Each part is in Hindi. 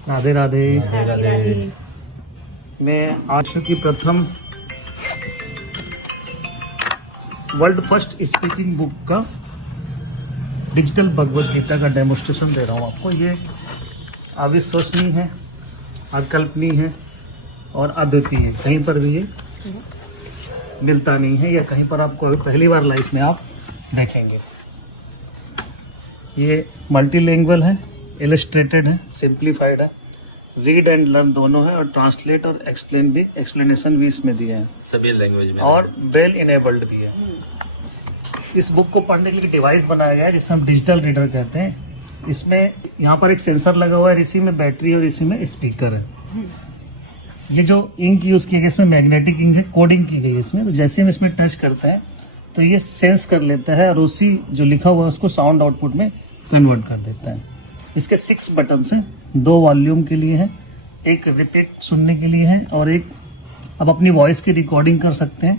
राधे राधे। राधे राधे। मैं आज की प्रथम वर्ल्ड फर्स्ट स्पीकिंग बुक का डिजिटल भगवद गीता का डेमोस्ट्रेशन दे रहा हूँ आपको। ये अविश्वसनीय है, अकल्पनीय है और अद्वितीय है। कहीं पर भी ये मिलता नहीं है, या कहीं पर आपको पहली बार लाइफ में आप देखेंगे। ये मल्टीलैंग्वेज है, इलस्ट्रेटेड है, सिंप्लीफाइड है, रीड एंड लर्न दोनों है, और ट्रांसलेट और एक्सप्लेनेशन भी इसमें दिए हैं सभी लैंग्वेज में, और ब्रेल इनेबल्ड भी है। इस बुक को पढ़ने के लिए डिवाइस बनाया गया है जिसे हम डिजिटल रीडर कहते हैं। इसमें यहाँ पर एक सेंसर लगा हुआ है, इसी में बैटरी और इसी में स्पीकर है। ये जो इंक यूज किया गया इसमें मैग्नेटिक इंक है, कोडिंग की गई है इसमें। तो जैसे हम इसमें टच करते हैं तो ये सेंस कर लेता है और उसी जो लिखा हुआ है उसको साउंड आउटपुट में कन्वर्ट कर देता है। इसके 6 बटन हैं, 2 वॉल्यूम के लिए है, एक रिपीट सुनने के लिए है, और एक आप अपनी वॉइस की रिकॉर्डिंग कर सकते हैं।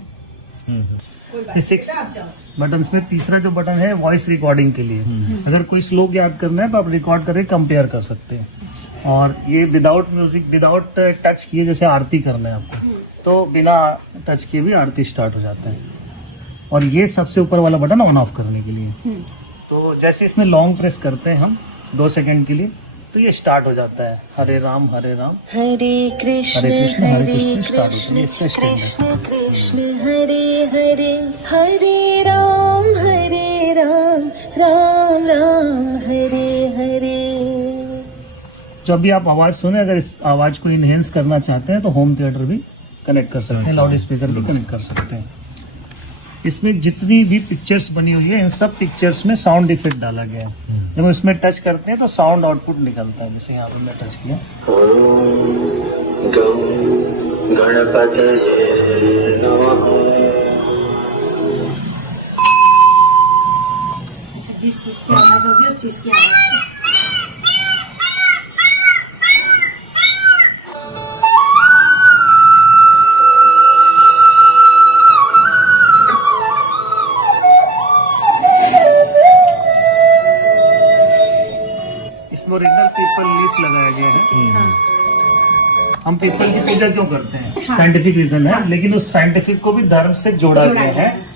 ये 6 बटन में तीसरा जो बटन है वॉइस रिकॉर्डिंग के लिए। अगर कोई श्लोक याद करना है तो आप रिकॉर्ड करके कंपेयर कर सकते हैं। और ये विदाउट म्यूजिक, विदाउट टच किए, जैसे आरती करना है आपको तो बिना टच किए भी आरती स्टार्ट हो जाता है। और ये सबसे ऊपर वाला बटन ऑन ऑफ करने के लिए। तो जैसे इसमें लॉन्ग प्रेस करते हैं हम 2 सेकंड के लिए तो ये स्टार्ट हो जाता है, हरे राम हरे राम हरे कृष्ण स्टार्ट होता है। इसका कृष्ण कृष्ण हरे हरे हरे राम राम राम हरे हरे। जब भी आप आवाज सुने, अगर इस आवाज को इनहेंस करना चाहते हैं तो होम थिएटर भी कनेक्ट कर सकते हैं, लाउड स्पीकर भी कनेक्ट कर सकते हैं। इसमें जितनी भी पिक्चर्स बनी हुई है इन सब पिक्चर्स में साउंड इफेक्ट डाला गया है। जब हम इसमें टच करते हैं तो साउंड आउटपुट निकलता है। जैसे यहाँ पर मैं टच किया, गणपतये नमः। जिस चीज की आवाज होगी उस चीज की आवाज। इसमें ओरिजिनल पीपल लीफ लगाया गया है। हम पीपल की पूजा क्यों करते हैं? साइंटिफिक रीजन है, लेकिन उस साइंटिफिक को भी धर्म से जोड़ा गया है,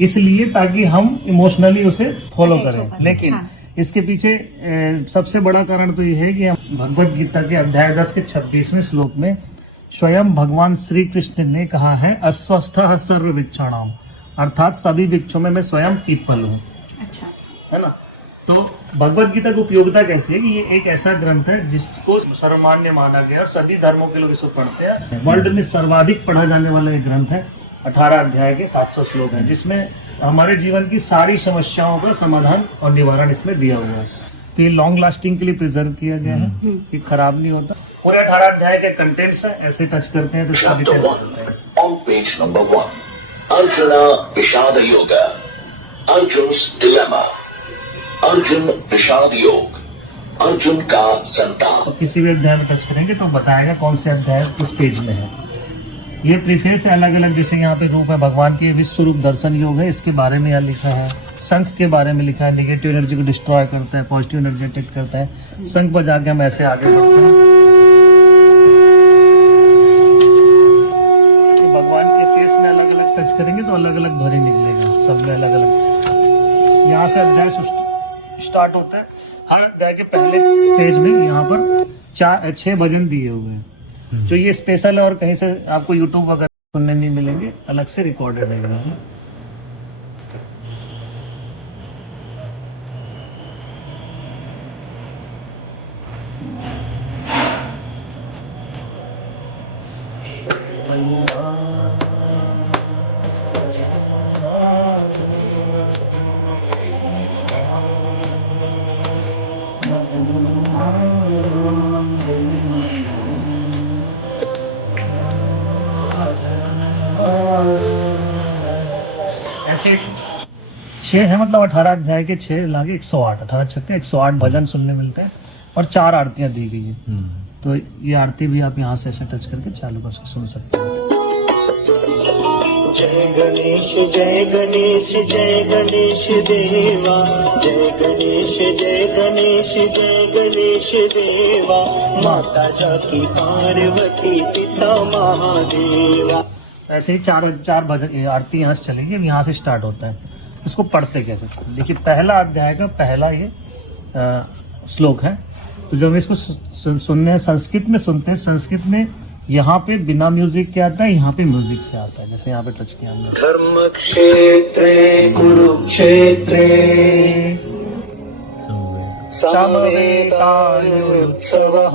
इसलिए ताकि हम इमोशनली उसे फॉलो करें। लेकिन इसके पीछे सबसे बड़ा कारण तो ये है कि हम भगवद गीता के अध्याय 10 के 26वें श्लोक में स्वयं भगवान श्री कृष्ण ने कहा है, अस्वस्थ सर्व वृक्षाणाम, अर्थात सभी वृक्षों में मैं स्वयं पीपल हूँ। अच्छा, है ना। तो भगवद गीता की उपयोगिता कैसी है कि ये एक ऐसा ग्रंथ है जिसको सर्वमान्य माना गया और सभी धर्मों के लोग इसको पढ़ते हैं। वर्ल्ड में सर्वाधिक पढ़ा जाने वाला एक ग्रंथ है। 18 अध्याय के 700 श्लोक हैं, जिसमें हमारे जीवन की सारी समस्याओं का समाधान और निवारण इसमें दिया हुआ है। तो ये लॉन्ग लास्टिंग के लिए प्रिजर्व किया गया है, ये खराब नहीं होता। पूरे 18 अध्याय के कंटेंट्स है, ऐसे टच करते हैं तो इसका डिटेल मिलता है। On page number 1, Arjuna Vishada Yoga, Arjun's Dilemma, Arjun विषाद योग, अर्जुन का संताप। तो किसी भी अध्याय में टच करेंगे तो बताएगा कौन से अध्याय उस पेज में है। ये प्रीफेस है अलग अलग, जैसे यहाँ पे रूप है भगवान की, विश्व रूप दर्शन योग है, इसके बारे में यहाँ लिखा है। शंख के बारे में लिखा है, निगेटिव एनर्जी को डिस्ट्रॉय करता है, पॉजिटिव एनर्जी अटैक करता है। शंख पर जाके हम ऐसे आगे बढ़ते हैं। भगवान के फेस में अलग अलग टच करेंगे तो अलग अलग ध्वनि निकलेगा, सब में अलग अलग। यहाँ से अध्याय स्टार्ट होता है। हर अध्याय के पहले पेज में यहाँ पर 6 भजन दिए हुए हैं, जो ये स्पेशल है और कहीं से आपको यूट्यूब वगैरह सुनने नहीं मिलेंगे, अलग से रिकॉर्डेड है। ऐसे 6 है, मतलब 18 अध्याय के 6 लागे 108, 18 छक्के 108 भजन सुनने मिलते हैं और 4 आरतियां दी गई है। तो ये आरती भी आप यहाँ से ऐसे टच करके चालू कर सुन सकते हैं। जय गणेश जय गणेश जय गणेश देवा, जय गणेश जय गणेश जय गणेश देवा, माता जाकी पार्वती पिता महादेवा। ऐसे ही चार भजन आरती यहाँ से चलेगी। अब यहाँ से स्टार्ट होता है। इसको पढ़ते कैसे? देखिए, पहला अध्याय का पहला ये श्लोक है। तो जब इसको सुनने संस्कृत में सुनते हैं, संस्कृत में यहाँ पे बिना म्यूजिक के आता है, यहाँ पे म्यूजिक से आता है। जैसे यहाँ पे टच किया हमने। धर्म क्षेत्रे कुरुक्षेत्रे समवेतायुत्सवः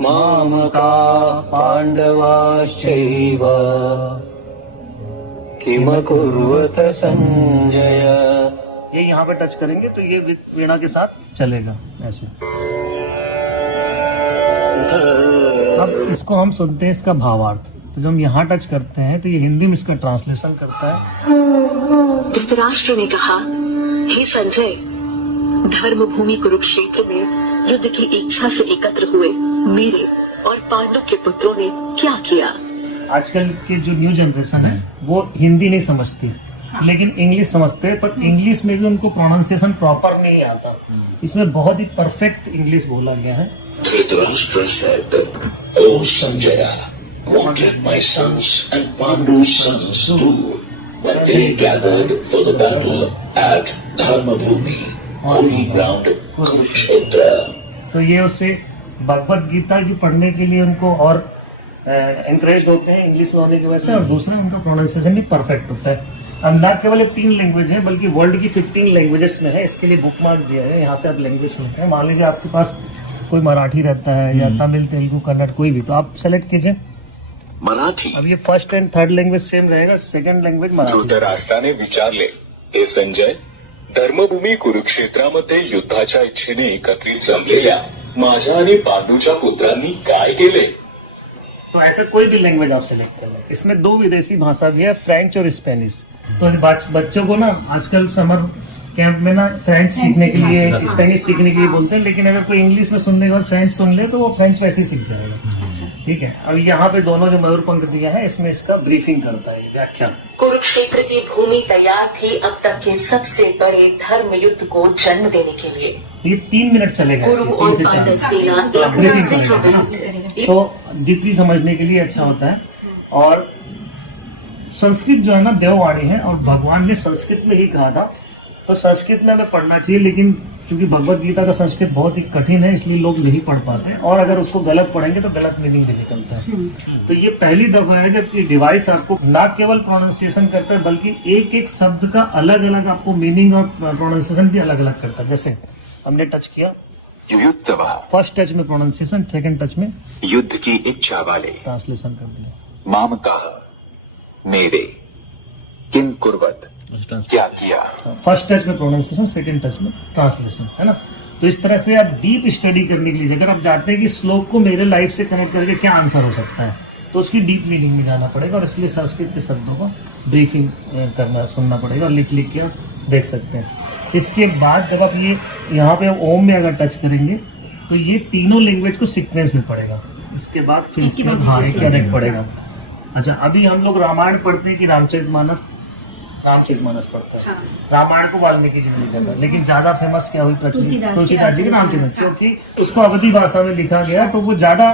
मामका पांडवाश्चैव किमकुर्वत संजय। ये यहाँ पे टच करेंगे तो ये वीणा के साथ चलेगा ऐसे। अब इसको हम सुनते हैं इसका भावार्थ। तो जब हम यहाँ टच करते हैं तो ये हिंदी में इसका ट्रांसलेशन करता है। धृतराष्ट्र ने कहा, हे संजय, धर्म भूमि कुरुक्षेत्र में युद्ध की इच्छा से एकत्र हुए मेरे और पांडु के पुत्रों ने क्या किया। आजकल के जो न्यू जनरेशन है वो हिंदी नहीं समझती, लेकिन इंग्लिश समझते हैं। पर इंग्लिश में भी उनको प्रोनाउंसिएशन प्रॉपर नहीं आता। इसमें बहुत ही परफेक्ट इंग्लिश बोला गया है। Dhritarashtra said, O Sanjaya, what did my sons and Pandu's sons do when they gathered for the battle at Dharmabhumi, holy ground Kurukshetra? तो ये उससे भगवत गीता की पढ़ने के लिए उनको और एनकरेज होते हैं इंग्लिश में होने की वजह से। और दूसरा, उनका प्रोनाउंसिएशन भी परफेक्ट होता है। अब ना केवल 3 लैंग्वेज है बल्कि वर्ल्ड की 15 लैंग्वेजेस में है। इसके लिए बुक मार्क दिया है। यहाँ से आप लैंग्वेज लिखते हैं। मान लीजिए आपके पास कोई मराठी रहता है या तमिल, तेलुगु, कन्नड़, कोई भी, तो आप सेलेक्ट कीजिए मराठी। अब ये first and third language same रहेगा, सेकंड लैंग्वेज मराठी। धृतराष्ट्राने विचारले, हे संजय, धर्मभूमी कुरुक्षेत्रामध्ये युद्धाच्या इच्छेने एकत्रित जमलेल्या माझ्या आणि पांडूच्या पुत्रांनी काय केले? तो ऐसे कोई भी लैंग्वेज आप सेलेक्ट कर लें। इसमें 2 विदेशी भाषा भी है, फ्रेंच और स्पेनिश। तो बच्चों को ना आजकल समर कैंप में ना फ्रेंच सीखने के लिए, स्पेनिश सीखने के लिए बोलते हैं। लेकिन अगर कोई इंग्लिश में सुनने के बाद फ्रेंच सुन ले तो वो फ्रेंच वैसे ही सीख जाएगा। ठीक है। अब यहाँ पे दोनों जो मयूर पंख दिया है, इसमें इसका ब्रीफिंग करता है, व्याख्या। कुरुक्षेत्र की भूमि तैयार थी अब तक के सबसे बड़े धर्म युद्ध को जन्म देने के लिए। ये 3 मिनट चलेगा। कुरु और पांडव सेना एक दूसरे के विरुद्ध। तो डीपली समझने के लिए अच्छा होता है। और संस्कृत जो है ना देववाणी है, और भगवान ने संस्कृत में ही कहा था। तो संस्कृत में हमें पढ़ना चाहिए, लेकिन क्योंकि भगवत गीता का संस्कृत बहुत ही कठिन है, इसलिए लोग नहीं पढ़ पाते हैं। और अगर उसको गलत पढ़ेंगे तो गलत मीनिंग भी निकलता है। तो ये पहली दफा है जब ये डिवाइस आपको ना केवल प्रोनाउंसिएशन करता है बल्कि एक एक शब्द का अलग अलग आपको मीनिंग और प्रोनाउंसिएशन भी अलग अलग करता है। जैसे हमने टच किया, युयुत्सवः, फर्स्ट टच में प्रोनाउंसिएशन, सेकंड टच में युद्ध की इच्छा वाले, ट्रांसलेशन कर दिया। मामकाः, मेरे, किम कुर्वत, क्या किया। फर्स्ट टच में प्रोनाउंसिएशन, सेकंड टच में ट्रांसलेशन, है ना। तो इस तरह से आप डीप स्टडी करने के लिए, अगर आप जानते हैं कि श्लोक को मेरे लाइफ से कनेक्ट करके क्या आंसर हो सकता है, तो उसकी डीप मीनिंग में जाना पड़ेगा। और इसलिए संस्कृत के शब्दों को ब्रीफिंग करना, सुनना पड़ेगा। और लिख के आप देख सकते हैं। इसके बाद जब आप ये यहाँ पे ओम में अगर टच करेंगे तो ये तीनों लैंग्वेज को सीक्वेंस में पड़ेगा। इसके बाद फिर इसके बाद कनेक्ट पड़ेगा। अच्छा, अभी हम लोग रामायण पढ़ते हैं कि रामचरितमानस पढ़ता है। हाँ। रामायण को वाल्मीकि जी ने लिखा था, लेकिन ज्यादा फेमस क्या हुई, प्रचलित तुलसीदास जी के रामचरित, क्योंकि उसको अवधी भाषा में लिखा गया तो वो ज्यादा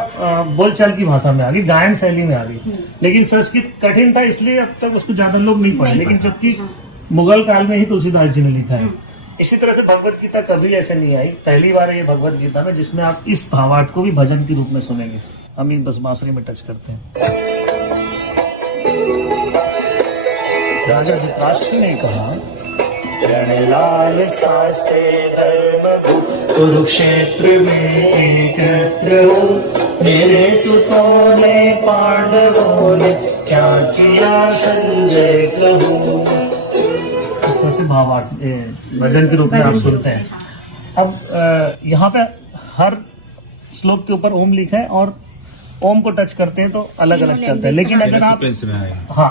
बोलचाल की भाषा में आ गई, गायन शैली में आ गई। लेकिन संस्कृत कठिन था, इसलिए अब तक उसको ज्यादा लोग नहीं पढ़े। लेकिन जबकि मुगल काल में ही तुलसीदास जी ने लिखा है। इसी तरह से भगवत गीता कभी ऐसे नहीं आई, पहली बार है ये भगवत गीता में जिसमें आप इस भावार्थ को भी भजन के रूप में सुनेंगे। हम ही बस बांसुरी में टच करते हैं। राजा धृतराष्ट्र ने कहा, रणलाल सासे धर्म कुरुक्षेत्र में एकत्र हो, मेरे सुतों ने पांडवों ने क्या किया संजय कहूँ। इस तरह से भावार्थ भजन के रूप में आप सुनते हैं। अब यहाँ पे हर श्लोक के ऊपर ओम लिखा है और ओम को टच करते हैं तो अलग अलग चलता है। लेकिन अगर आप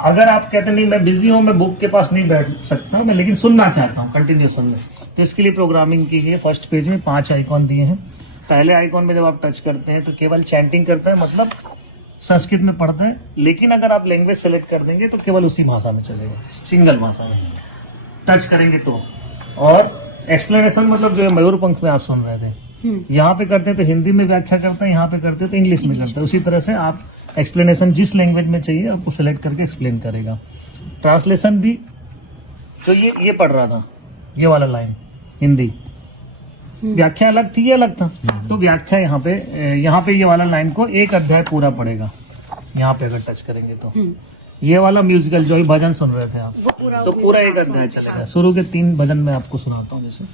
अगर आप कहते नहीं मैं बिजी हूँ, मैं बुक के पास नहीं बैठ सकता, मैं लेकिन सुनना चाहता हूँ कंटिन्यूस सुनना, तो इसके लिए प्रोग्रामिंग की गई है। फर्स्ट पेज में 5 आइकॉन दिए हैं। पहले आइकॉन में जब आप टच करते हैं तो केवल चैंटिंग करता है, मतलब संस्कृत में पढ़ते हैं, लेकिन अगर आप लैंग्वेज सेलेक्ट कर देंगे तो केवल उसी भाषा में चलेगा, सिंगल भाषा में टच करेंगे तो। और एक्सप्लेनेशन मतलब जो है मयूरपंख में आप सुन रहे थे, यहाँ पे करते हैं तो हिंदी में व्याख्या करते हैं, यहाँ पे करते हैं तो इंग्लिश में करते हैं। उसी तरह से आप एक्सप्लेनेशन जिस लैंग्वेज में चाहिए आपको सेलेक्ट करके एक्सप्लेन करेगा। ट्रांसलेशन भी जो ये पढ़ रहा था, ये वाला लाइन हिंदी, व्याख्या अलग थी, ये अलग था, तो व्याख्या यहाँ पे ये वाला लाइन को एक अध्याय पूरा पढ़ेगा। यहाँ पे अगर टच करेंगे तो ये वाला म्यूजिकल जो भजन सुन रहे थे आप, तो पूरा एक अध्याय चलेगा। शुरू के 3 भजन मैं आपको सुनाता हूँ। जैसे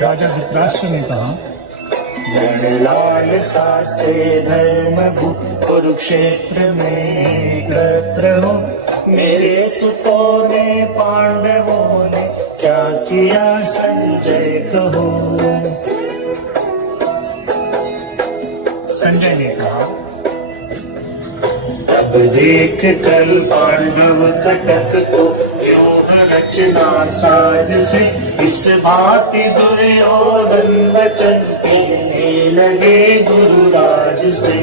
राजा धृतराष्ट्र ने कहा, रणलाल सासे धर्म कुरुक्षेत्र में एकत्र हो, मेरे सुतों ने पांडवों ने क्या किया संजय कहो। संजय ने कहा, अब देख कल पांडव कटक को व्यूह रचना साज से, इस भांति दुर्योधन वचन कहने लगे गुरुराज से।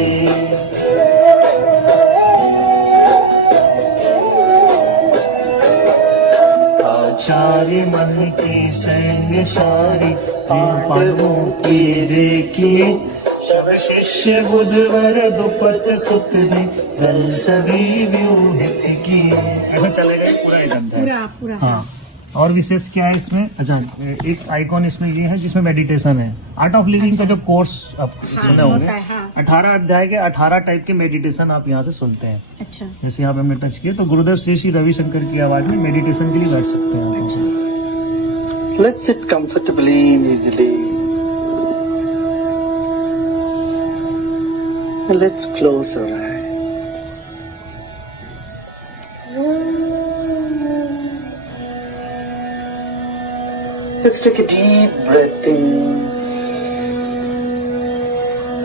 आचार्य मन की सैन्य सारी पांडवों की देखी, शव शिष्य बुधवर दुपत सुत ने दल सभी व्यूहित किए। ऐसा चलेगा पूरा एक अध्याय। पूरा हाँ, और विशेष क्या है इसमें, अच्छा एक आइकॉन इसमें ये है जिसमें मेडिटेशन है। आर्ट ऑफ लिविंग का जो कोर्स आप सुने होंगे, 18 अध्याय के 18 टाइप के मेडिटेशन आप यहाँ से सुनते हैं। अच्छा, जैसे यहाँ पे हमने टच किया तो गुरुदेव श्री रविशंकर की आवाज में मेडिटेशन के लिए बैठ सकते हैं आप। Let's sit comfortably and easily. Let's close our eyes. Let's take a deep breath in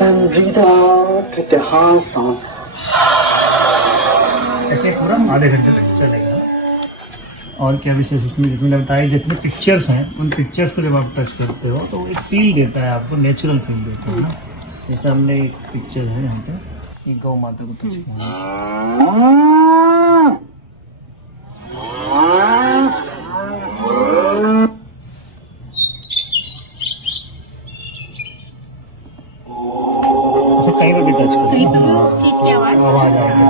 and breathe out with the heart sound. ऐसे पूरा आधे घंटे तक चलेगा। और क्या विशेष इसमें जितने लगता है, जितने पिक्चर्स हैं उन पिक्चर्स को जब आप टच करते हो तो एक फील देता है आपको, नेचुरल फील देता है ना। जैसे हमने एक पिक्चर है यहाँ पे, एक गौ माता को टच किया, ऐसे कहीं पर भी टच करें उस चीज की आवाज आवाज आएगी।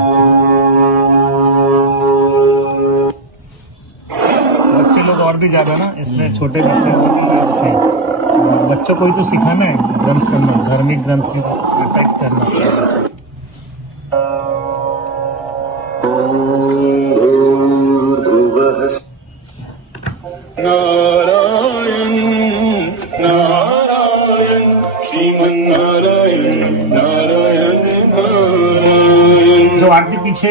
बच्चे लोग और भी ज्यादा ना इसमें, छोटे बच्चे होते हैं, बच्चों को ही तो सिखाना है ग्रंथ करना, धार्मिक ग्रंथ की टाइप करना। नारायण नारायण श्रीमन नारायण नारायण नारायण। जो आरती पीछे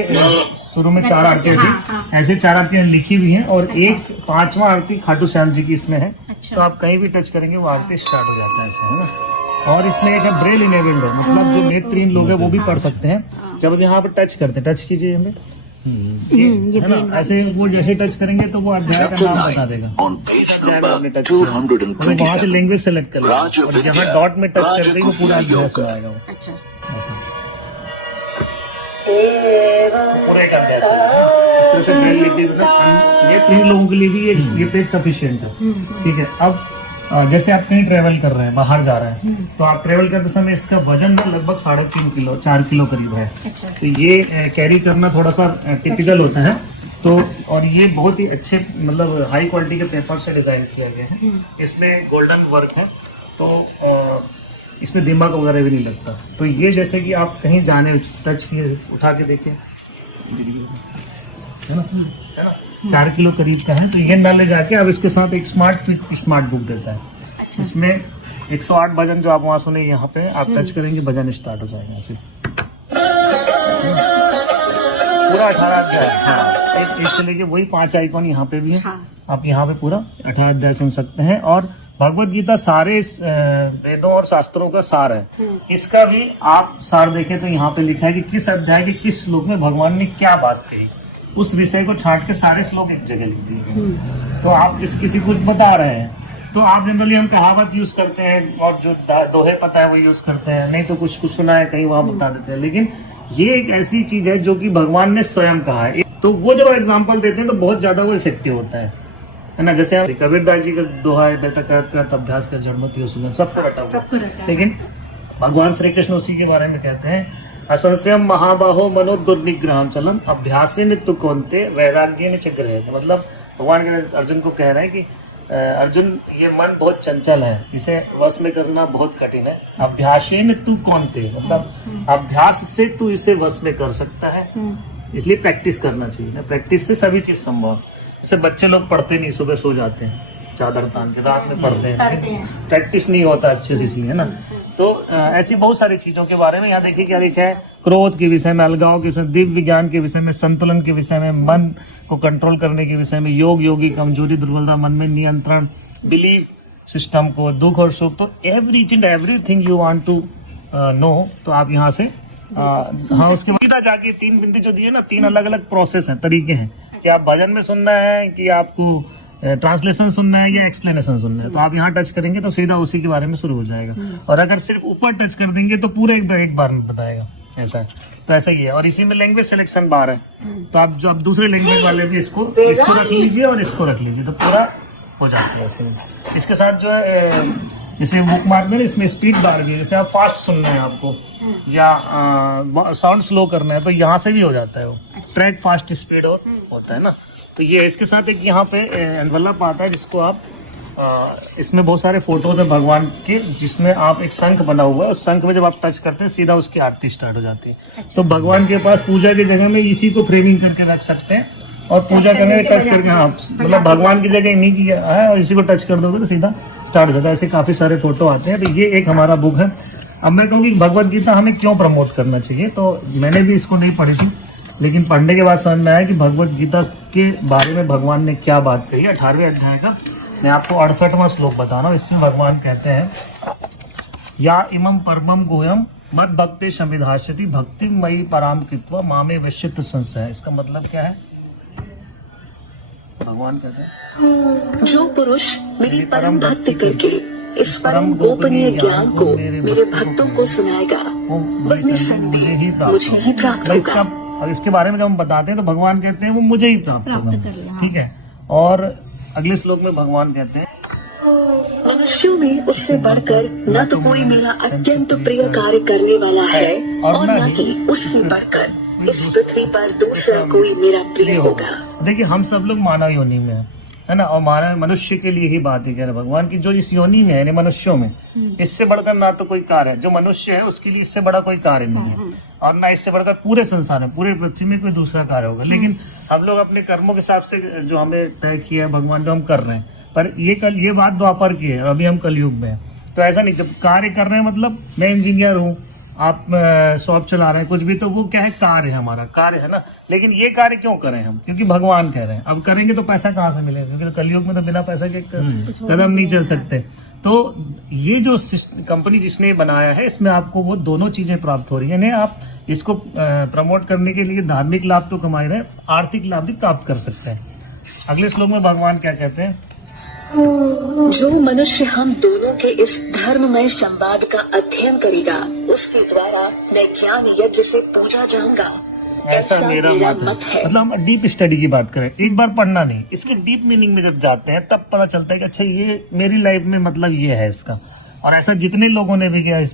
शुरू में 4 आरतियां थी, ऐसे 4 आरतियां लिखी हुई हैं और एक 5वां आरती खाटू श्याम जी की इसमें है। तो आप कहीं भी टच करेंगे वो आरती स्टार्ट हो जाता है ऐसे, है ना। और इसमें एक ब्रेल इनेबल्ड है, मतलब जो नेत्रहीन लोग हैं वो भी पढ़ सकते हैं। जब अब यहाँ पर टच करते हैं, टच कीजिए हमें, है ना, ऐसे वो जैसे टच करेंगे तो वो अध्याय का नाम बता देगा। On page number 227, वहाँ से लैंग्वेज सेलेक्ट कर लेगा और यहाँ डॉट में टच कर देंगे वो पूरा अध्याय सुनाएगा वो। अच्छा, ऐसा पूरा एक अध्याय सुनाएगा। इस तरह से ब्रेल लिख दीजिए। ये 3 लोगों के लिए भी ये पेज सफिशिएंट है, ठीक है। अब जैसे आप कहीं ट्रेवल कर रहे हैं, बाहर जा रहे हैं, तो आप ट्रेवल करते समय इसका वजन ना लगभग 3.5 किलो 4 किलो करीब है। अच्छा, तो ये कैरी करना थोड़ा सा टिपिकल होता है। तो और ये बहुत ही अच्छे मतलब हाई क्वालिटी के पेपर से डिजाइन किया गया है। इसमें गोल्डन वर्क है, तो इसमें दिमाग वगैरह भी नहीं लगता। तो ये जैसे कि आप कहीं जाने, टच किए, उठा के देखिए, है ना 4 किलो करीब का है। तो ये ना ले जाके अब इसके साथ एक स्मार्ट बुक देता है। अच्छा, इसमें 108 भजन जो आप वहाँ सुने, यहाँ पे आप टच करेंगे भजन स्टार्ट हो जाएगा ऐसे। पूरा 18 अध्याय। हाँ, एक से लेके वही 5 आइकॉन यहाँ पे भी है। हाँ। आप यहाँ पे पूरा 18 अध्याय सुन सकते हैं। और भगवत गीता सारे वेदों और शास्त्रों का सार है। इसका भी आप सार देखें तो यहाँ पे लिखा है कि किस अध्याय के किस श्लोक में भगवान ने क्या बात कही, उस विषय को छांट के सारे श्लोक एक जगह लिख दिए। तो आप जिस किसी कुछ बता रहे हैं तो आप जनरली हम कहावत यूज करते हैं और जो दोहे पता है वो यूज करते हैं, नहीं तो कुछ कुछ सुना है कहीं वहां बता देते हैं। लेकिन ये एक ऐसी चीज है जो कि भगवान ने स्वयं कहा है, तो वो जब एग्जाम्पल देते हैं तो बहुत ज्यादा वो इफेक्टिव होता है ना। जैसे हम कबीरदास जी का दोहा है, बेतकत अभ्यास का जड़मती सुगंध, सबको रटा हुआ। लेकिन भगवान श्री कृष्ण उसी के बारे में कहते हैं, असंशयम महाबाहो मनो दुर्निग्रहम चलम अभ्यासे नित्य कौन्ते वैराग्य ने चग्रह। मतलब भगवान के अर्जुन को कह रहे हैं कि अर्जुन ये मन बहुत चंचल है, इसे वश में करना बहुत कठिन है। अभ्यासे न तू कौन्ते, मतलब अभ्यास से तू इसे वश में कर सकता है, इसलिए प्रैक्टिस करना चाहिए ना। प्रैक्टिस से सभी चीज संभव। जैसे बच्चे लोग पढ़ते नहीं, सुबह सो जाते हैं चादर तान के, रात में पढ़ते हैं, प्रैक्टिस नहीं होता अच्छे से, इसलिए है ना। तो ऐसी बहुत सारी चीजों के बारे में यहाँ देखिए क्या लिखा है। क्रोध के विषय में, अलगाव के विषय में, दिव्य विज्ञान के विषय में, संतुलन के विषय में, मन को कंट्रोल करने के विषय में, योग योगी कमजोरी दुर्बलता, मन में नियंत्रण, बिलीव सिस्टम को, दुख और सुख। तो everything you want to know, तो आप यहाँ से हाँ उसके बाद जाके 3 बिंदी जो दिए ना, 3 अलग अलग प्रोसेस हैं, तरीके हैं कि आप भजन में सुनना है कि आपको ट्रांसलेशन सुनना है या एक्सप्लेनेशन सुनना है। तो आप यहाँ टच करेंगे तो सीधा उसी के बारे में शुरू हो जाएगा। और अगर सिर्फ ऊपर टच कर देंगे तो पूरे एक बार में बताएगा। ऐसा है, तो ऐसा ही है। और इसी में लैंग्वेज सिलेक्शन बार है, तो आप जो अब दूसरे लैंग्वेज वाले भी इसको रख लीजिए और इसको रख लीजिए, तो पूरा हो जाती है ऐसे में। इसके साथ जो है जैसे बुक मार्क में इसमें स्पीड बार भी है, जैसे आप फास्ट सुनना है आपको या साउंड स्लो करना है तो यहाँ से भी हो जाता है वो, ट्रैक फास्ट स्पीड होता है ना। तो ये इसके साथ एक यहाँ पे एनवलप आता है जिसको आप इसमें बहुत सारे फोटोज है भगवान के, जिसमें आप एक शंख बना हुआ है, उस शंख में जब आप टच करते हैं सीधा उसकी आरती स्टार्ट हो जाती है। तो भगवान के पास पूजा की जगह में इसी को फ्रेमिंग करके रख सकते हैं और पूजा करने में टच करके, हाँ मतलब भगवान की जगह इन्हीं की है और इसी को टच कर दोगे तो सीधा स्टार्ट हो जाता है। ऐसे काफी सारे फोटो आते हैं। तो ये एक हमारा बुक है। अब मैं कहूँगी भगवत गीता हमें क्यों प्रमोट करना चाहिए, तो मैंने भी इसको नहीं पढ़ी थी, लेकिन पढ़ने के बाद समझ में आया कि भगवत गीता के बारे में भगवान ने क्या बात कही है। 18वें अध्याय का मैं आपको 68वां श्लोक बता रहा हूँ। इसमें भगवान कहते हैं, या इमं परमं गुह्यं मद भक्ति संविधास्यति भक्ति मयि पराम कृत्वा मामे वश्यत संशय। इसका मतलब क्या है? भगवान कहते हैं, जो पुरुष मेरी परम भक्ति करके इस परम गोपनीय ज्ञान को मेरे भक्तों को सुनाएगा वह निस्संदेह मुझे ही प्राप्त होगा। और इसके बारे में जब हम बताते हैं तो भगवान कहते हैं वो मुझे ही प्राप्त होगा। ठीक है। और अगले श्लोक में भगवान कहते हैं, मनुष्यों में उससे बढ़कर न तो कोई मेरा अत्यंत प्रिय कार्य करने वाला है और न ही उससे बढ़कर इस पृथ्वी पर दूसरा कोई मेरा प्रिय होगा। देखिए हम सब लोग मानव योनि में है ना, और मानव मनुष्य के लिए ही बात है कह रहे भगवान की, जो इस योनि में है मनुष्यों में, इससे बढ़कर ना तो कोई कार्य है। जो मनुष्य है उसके लिए इससे बड़ा कोई कार्य नहीं है और ना इससे बढ़कर पूरे संसार में, पूरे पृथ्वी में कोई दूसरा कार्य होगा। लेकिन हम लोग अपने कर्मों के हिसाब से जो हमें तय किया है भगवान, जो हम कर रहे हैं, पर ये बात द्वापर की है, अभी हम कलयुग में है। तो ऐसा नहीं, जब कार्य कर रहे हैं मतलब मैं इंजीनियर हूँ, आप शॉप चला रहे हैं, कुछ भी, तो वो क्या है, कार्य है, हमारा कार्य है ना। लेकिन ये कार्य क्यों करें हम? क्योंकि भगवान कह रहे हैं। अब करेंगे तो पैसा कहाँ से मिलेगा? क्योंकि कलयुग में तो बिना पैसा के कदम नहीं चल सकते। तो ये जो कंपनी जिसने बनाया है, इसमें आपको वो दोनों चीजें प्राप्त हो रही है। आप इसको प्रमोट करने के लिए धार्मिक लाभ तो कमा रहे हैं, आर्थिक लाभ भी प्राप्त कर सकते हैं। अगले श्लोक में भगवान क्या कहते हैं, जो मनुष्य हम दोनों के इस धर्ममय संवाद का अध्ययन करेगा उसके द्वारा मैं ज्ञान यज्ञ से पूजा जाऊंगा, ऐसा मेरा मत है। मतलब हम डीप स्टडी की बात करें, एक बार पढ़ना नहीं, इसके डीप मीनिंग में जब जाते हैं तब पता चलता है कि अच्छा ये मेरी लाइफ में मतलब ये है इसका। और ऐसा जितने लोगों ने भी किया इस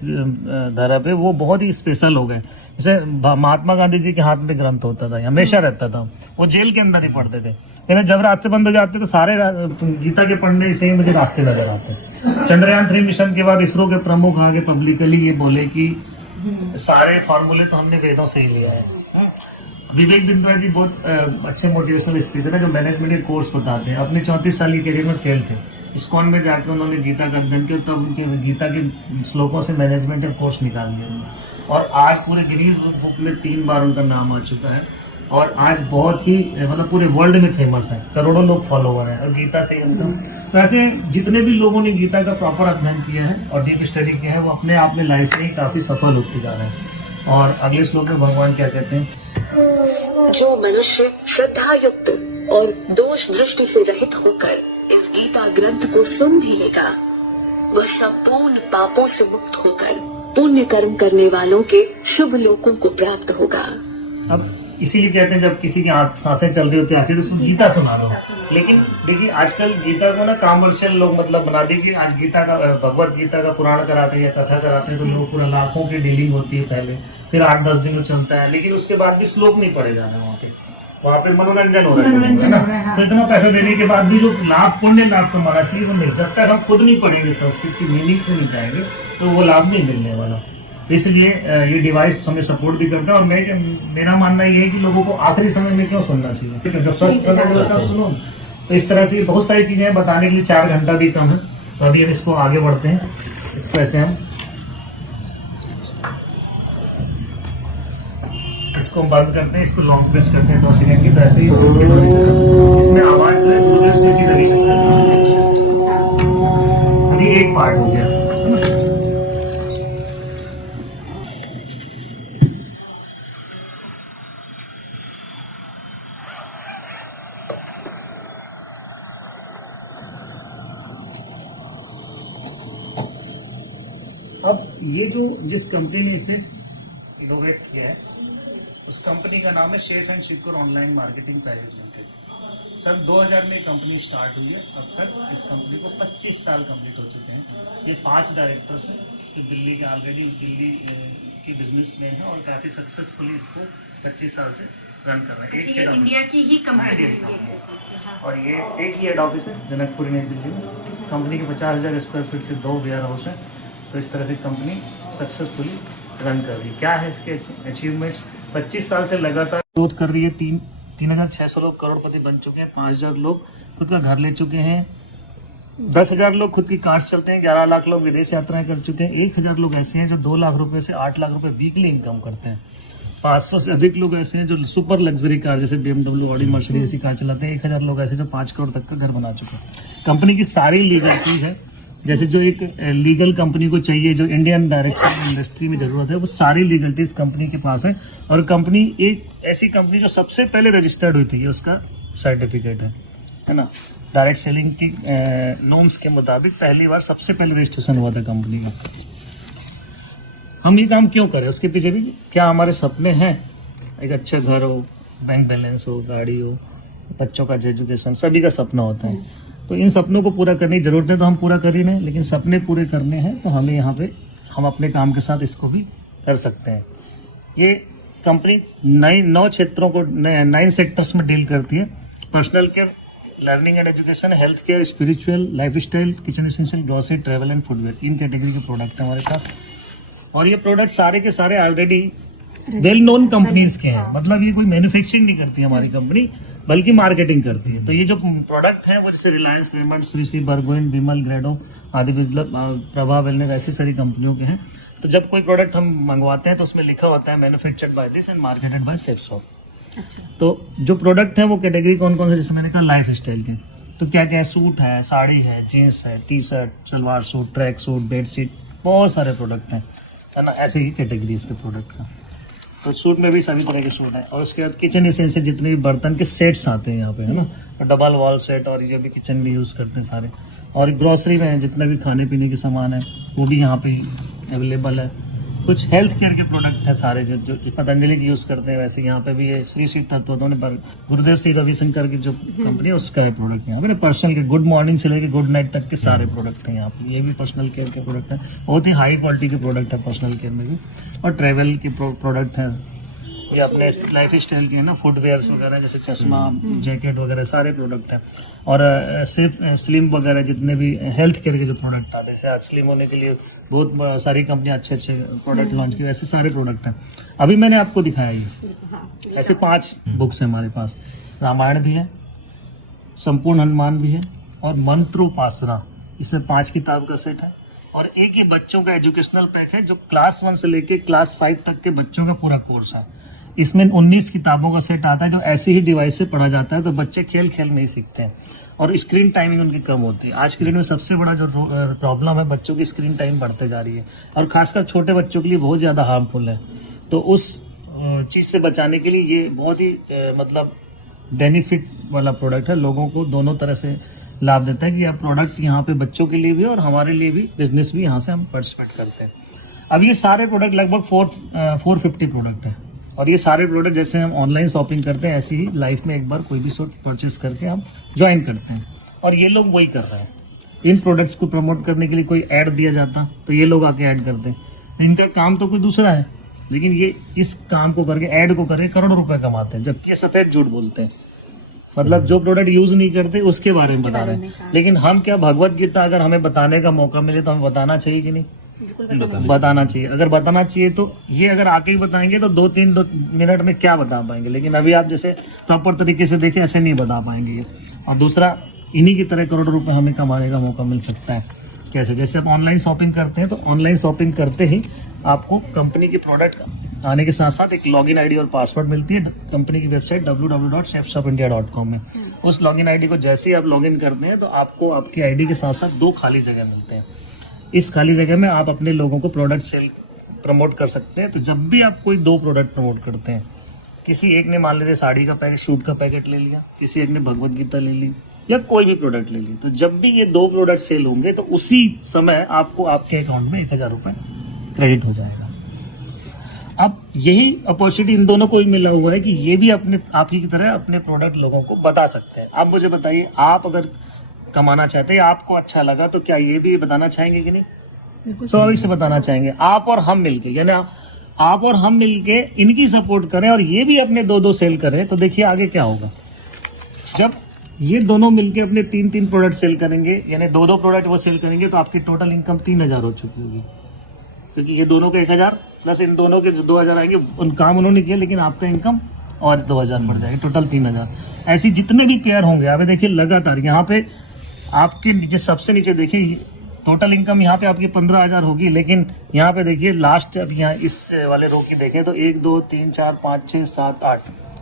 धरा पे वो बहुत ही स्पेशल हो गए। जैसे महात्मा गांधी जी के हाथ में ग्रंथ होता था, हमेशा रहता था, वो जेल के अंदर ही पढ़ते थे। लेकिन जब रास्ते बंद हो जाते तो सारे गीता के पढ़ने से ही मुझे रास्ते नजर आते। चंद्रयान 3 मिशन के बाद इसरो के प्रमुख आगे पब्लिकली ये बोले कि सारे फॉर्मूले तो हमने वेदों से ही लिया है। विवेक बिंद्रा जी बहुत अच्छे मोटिवेशनल स्पीकर है जो मैनेजमेंट के कोर्स बताते हैं। अपने 34 साल की करियर में फेल थे, इस्कॉन में जाके उन्होंने गीता का अध्ययन किया, तब उनके गीता के श्लोकों से मैनेजमेंट का कोर्स निकाल लिया और आज पूरे गिनीज बुक में 3 बार उनका नाम आ चुका है। और आज बहुत ही मतलब पूरे वर्ल्ड में फेमस है, करोड़ों लोग फॉलोवर हैं और गीता से इनकम। तो ऐसे जितने भी लोगों ने गीता का प्रॉपर अध्ययन किया है और डीप स्टडी किया है वो अपने आप में लाइफ में ही काफी सफल होते जा रहे हैं। और अगले श्लोक में भगवान क्या कहते हैं, जो मनुष्य श्रद्धा युक्त और दोष दृष्टि से रहित होकर इस गीता ग्रंथ को सुन भी लेगा वह संपूर्ण पापों से मुक्त होकर पुण्य कर्म करने वालों के शुभ लोकों को प्राप्त होगा। अब इसीलिए कहते हैं जब किसी की सांसें चल रही होती है आखिर तो उसको गीता सुना दो। लेकिन देखिए आजकल गीता को ना कॉमर्शियल लोग मतलब बना दिए कि आज गीता का भगवत गीता का पुराण कराते हैं या कथा कराते हैं तो लोग पूरा लाखों की डीलिंग होती है पहले, फिर 8-10 दिन चलता है, लेकिन उसके बाद भी श्लोक नहीं पढ़े जाना वहाँ पे मनोरंजन हो रहा है ना। तो इतना पैसा देने के बाद भी जो लाभ पुण्य लाभ तो माना चाहिए वो नहीं, जब तक हम खुद नहीं पढ़ेंगे संस्कृत की मीनिंग को नहीं जाएंगे तो वो लाभ नहीं मिलने वाला। तो इसलिए ये डिवाइस हमें सपोर्ट भी करता है। और मेरा मानना ये है कि लोगों को आखिरी समय में क्यों सुनना चाहिए, ठीक है, जब स्वस्थ समय में तब सुनो। तो इस तरह से बहुत सारी चीजें बताने के लिए 4 घंटा भी कम है। तो अभी हम इसको आगे बढ़ते हैं। इसको ऐसे हम इसको बंद करते हैं, इसको लॉन्ग प्रेस करते हैं 2 सेकंड की। तो ऐसे ही इसमें आवाज जो है सीधी लगी सकते हैं। अभी एक पार्ट हो गया। अब ये जो जिस कंपनी ने इसे इनोवेट किया है उस कंपनी का नाम है safe and secure online marketing private limited. सन 2000 में कंपनी स्टार्ट हुई है। अब तक इस कंपनी को 25 साल कंप्लीट हो चुके हैं। ये 5 डायरेक्टर्स हैं जो दिल्ली के ऑलरेडी दिल्ली की बिजनेसमैन है और काफी सक्सेसफुली इसको 25 साल से रन कर रहे हैं। ये इंडिया की ही कंपनी है और ये एक ही हेड ऑफिस है जनकपुर नई दिल्ली में। कंपनी के 50,000 स्क्वायर फीट के 2 वेयर हाउस है। तो इस तरह से कंपनी सक्सेसफुली रन कर रही है। क्या है इसके अचीवमेंट्स, 25 साल से लगातार ग्रोथ कर रही है। 3,600 लोग करोड़पति बन चुके हैं, 5,000 लोग खुद का घर ले चुके हैं, 10,000 लोग खुद की कार्स चलते हैं, 11 लाख लोग विदेश यात्राएं कर चुके हैं, 1,000 लोग ऐसे हैं जो 2 लाख रुपए से 8 लाख रुपए वीकली इनकम करते हैं, 500 से अधिक लोग ऐसे हैं जो सुपर लग्जरी कार जैसे BMW, ऑडी, मर्सिडीज ऐसी कार चलाते हैं, 1,000 लोग ऐसे जो 5 करोड़ तक का घर बना चुके हैं। कंपनी की सारी लीगलिटी है, जैसे जो एक लीगल कंपनी को चाहिए, जो इंडियन डायरेक्शन इंडस्ट्री में जरूरत है, वो सारी लीगलिटी इस कंपनी के पास है। और कंपनी एक ऐसी कंपनी जो सबसे पहले रजिस्टर्ड हुई थी, ये उसका सर्टिफिकेट है ना। डायरेक्ट सेलिंग की नॉर्म्स के मुताबिक पहली बार सबसे पहले रजिस्ट्रेशन हुआ था कंपनी का। हम ये काम क्यों करें, उसके पीछे भी क्या हमारे सपने हैं। एक अच्छा घर हो, बैंक बैलेंस हो, गाड़ी हो, बच्चों का एजुकेशन, सभी का सपना होता है। तो इन सपनों को पूरा करने की जरूरत है तो हम पूरा कर ही नहीं, लेकिन सपने पूरे करने हैं तो हमें यहाँ पे हम अपने काम के साथ इसको भी कर सकते हैं। ये कंपनी 9 क्षेत्रों को 9 सेक्टर्स में डील करती है। Personal care, learning and education, health care, spiritual, life style, kitchen essential, grocery, travel and footwear, in category के प्रोडक्ट हैं हमारे पास। और ये प्रोडक्ट सारे के सारे ऑलरेडी वेल नोन कंपनीज के हैं। मतलब ये कोई मैन्युफैक्चरिंग नहीं करती हमारी कंपनी, बल्कि मार्केटिंग करती है। तो ये जो प्रोडक्ट है वो जैसे रिलायंस, रेमंड, श्री बर्गोइन, विमल, ग्रेडो आदि, प्रभा वेलनेस, ऐसी सारी कंपनियों के हैं। तो जब कोई प्रोडक्ट हम मंगवाते हैं तो उसमें लिखा होता है manufactured by this and marketed by Safesoft. तो जो प्रोडक्ट है वो कैटेगरी कौन कौन से, जैसे मैंने कहा लाइफ स्टाइल के, तो क्या क्या है, सूट है, साड़ी है, जीन्स है, T shirt, salwar suit, track suit, bedsheet, बहुत सारे प्रोडक्ट हैं, है ना। ऐसे ही कैटेगरी इसके प्रोडक्ट का। तो सूट में भी सभी तरह के सूट हैं। और उसके बाद किचन एसेंशियल जितने भी बर्तन के सेट्स आते हैं यहाँ पे, है ना, तो डबल वॉल सेट, और ये भी किचन में यूज करते हैं सारे। और ग्रोसरी में जितने भी खाने पीने के सामान है वो भी यहाँ पे अवेलेबल है। कुछ हेल्थ केयर के प्रोडक्ट है सारे जो पतंजलि की यूज करते हैं, वैसे यहाँ पे भी ये श्री श्री तत्व गुरुदेव श्री रविशंकर की जो कंपनी है उसका है प्रोडक्ट यहाँ पे। पर्सनल के गुड मॉर्निंग से लेकर गुड नाइट तक के सारे प्रोडक्ट हैं यहाँ पे। ये भी पर्सनल केयर के प्रोडक्ट है, बहुत ही हाई क्वालिटी के प्रोडक्ट है पर्सनल केयर में भी। और ट्रेवल के प्रोडक्ट हैं, ये अपने लाइफ स्टाइल के है ना, फुटवेयर्स वगैरह जैसे चश्मा, जैकेट वगैरह सारे प्रोडक्ट हैं। और सिर्फ स्लिम वगैरह जितने भी हेल्थ केयर के जो प्रोडक्ट आते हैं, जैसे आज स्लिम होने के लिए बहुत सारी कंपनियां अच्छे अच्छे प्रोडक्ट लॉन्च की, ऐसे सारे प्रोडक्ट हैं। अभी मैंने आपको दिखाया ये ऐसे 5 बुक्स हैं हमारे पास। रामायण भी है, संपूर्ण हनुमान भी है, और मंत्रोपासना, इसमें 5 किताब का सेट है। और एक ये बच्चों का एजुकेशनल पैक है जो क्लास 1 से लेके क्लास 5 तक के बच्चों का पूरा कोर्स है। इसमें 19 किताबों का सेट आता है जो ऐसी ही डिवाइस से पढ़ा जाता है, तो बच्चे खेल खेल नहीं सीखते हैं और स्क्रीन टाइमिंग उनकी कम होती है। आज के दिन में सबसे बड़ा जो प्रॉब्लम है, बच्चों की स्क्रीन टाइम बढ़ते जा रही है और खासकर छोटे बच्चों के लिए बहुत ज़्यादा हार्मफुल है। तो उस चीज़ से बचाने के लिए ये बहुत ही मतलब बेनिफिट वाला प्रोडक्ट है, लोगों को दोनों तरह से लाभ देता है कि यह प्रोडक्ट यहाँ पे बच्चों के लिए भी और हमारे लिए भी, बिजनेस भी यहाँ से हम पार्टिसिपेट करते हैं। अब ये सारे प्रोडक्ट लगभग 450 प्रोडक्ट है और ये सारे प्रोडक्ट जैसे हम ऑनलाइन शॉपिंग करते हैं ऐसे ही लाइफ में एक बार कोई भी परचेस करके हम ज्वाइन करते हैं और ये लोग वही कर रहे हैं। इन प्रोडक्ट्स को प्रमोट करने के लिए कोई ऐड दिया जाता तो ये लोग आके ऐड करते हैं। इनका काम तो कोई दूसरा है, लेकिन ये इस काम को करके, ऐड को करके करोड़ों रुपए कमाते हैं, जबकि ये सफेद झूठ बोलते हैं। मतलब जो प्रोडक्ट यूज नहीं करते उसके बारे में बता रहे हैं। लेकिन हम क्या, भगवत गीता अगर हमें बताने का मौका मिले तो हमें बताना चाहिए कि नहीं? बताना चाहिए। अगर बताना चाहिए तो ये अगर आके ही बताएंगे तो 2-3 मिनट में क्या बता पाएंगे, लेकिन अभी आप जैसे प्रॉपर तरीके से देखें ऐसे नहीं बता पाएंगे ये। और दूसरा, इन्हीं की तरह करोड़ों रुपए हमें कमाने का मौका मिल सकता है। कैसे? जैसे आप ऑनलाइन शॉपिंग करते हैं तो ऑनलाइन शॉपिंग करते ही आपको कंपनी की प्रोडक्ट आने के साथ साथ एक लॉगिन आईडी और पासवर्ड मिलती है कंपनी की वेबसाइट www.chefshopindia.com में। उस लॉगिन आईडी को जैसे ही आप लॉगिन करते हैं तो आपको आपकी आईडी के साथ साथ 2 खाली जगह मिलते हैं। इस खाली जगह में आप अपने लोगों को प्रोडक्ट सेल प्रमोट कर सकते हैं। तो जब भी आप कोई 2 प्रोडक्ट प्रमोट करते हैं, किसी एक ने मान लीजिए साड़ी का पैकेट, सूट का पैकेट ले लिया, किसी एक ने भगवत गीता ले ली या कोई भी प्रोडक्ट ले ली, तो जब भी ये 2 प्रोडक्ट सेल होंगे तो उसी समय आपको आपके अकाउंट में 1000 रुपए क्रेडिट हो जाएगा। अब यही अपॉर्चुनिटी इन दोनों को ही मिला हुआ है कि ये भी अपने आप ही की तरह अपने प्रोडक्ट लोगों को बता सकते हैं। आप मुझे बताइए, आप अगर कमाना चाहते हैं, आपको अच्छा लगा तो क्या ये भी बताना चाहेंगे कि नहीं? स्वाभाविक से बताना चाहेंगे। आप और हम मिलके, यानी आप और हम मिलके इनकी सपोर्ट करें और ये भी अपने 2-2 सेल करें, तो देखिए आगे क्या होगा। जब ये दोनों मिलके अपने 3-3 प्रोडक्ट सेल करेंगे, यानी 2-2 प्रोडक्ट वो सेल करेंगे, तो आपकी टोटल इनकम 3000 हो चुकी होगी, क्योंकि ये दोनों के 1000 प्लस इन दोनों के 2000 आएंगे। उन काम उन्होंने किया, लेकिन आपका इनकम और 2000 बढ़ जाएगी, टोटल 3000। ऐसी जितने भी पेयर होंगे, आप देखिए लगातार यहाँ पे आपके नीचे, सबसे नीचे देखिए टोटल इनकम यहाँ पे आपकी 15000 होगी, लेकिन यहाँ पे देखिए लास्ट, अब यहाँ इस वाले रो की देखें तो 1 2 3 4 5 6 7 8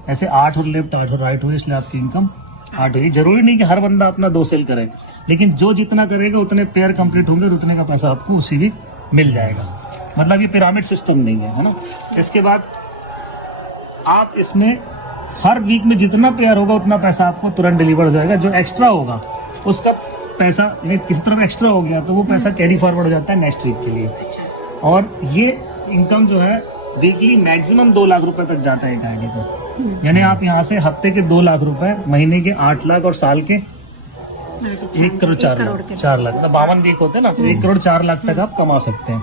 ऐसे 8 और लेफ्ट 8 और राइट हुए, इसलिए आपकी इनकम 8 होगी। जरूरी नहीं कि हर बंदा अपना 2 सेल करे, लेकिन जो जितना करेगा उतने पेयर कंप्लीट होंगे और उतने का पैसा आपको उसी भी मिल जाएगा। मतलब ये पिरामिड सिस्टम नहीं है ना। इसके बाद आप इसमें हर वीक में जितना पेयर होगा उतना पैसा आपको तुरंत डिलीवर हो जाएगा। जो एक्स्ट्रा होगा उसका पैसा, नहीं किसी तरफ एक्स्ट्रा हो गया तो वो पैसा कैरी फॉरवर्ड हो जाता है नेक्स्ट वीक के लिए। और ये इनकम जो है वीकली मैक्सिमम 2 लाख रुपए तक जाता है एक आईडी को। यानी आप यहाँ से हफ्ते के 2 लाख रुपए, महीने के 8 लाख और साल के 1 करोड़ 4 लाख, मतलब 52 वीक होते हैं ना, तो 1 करोड़ 4 लाख तक आप कमा सकते हैं।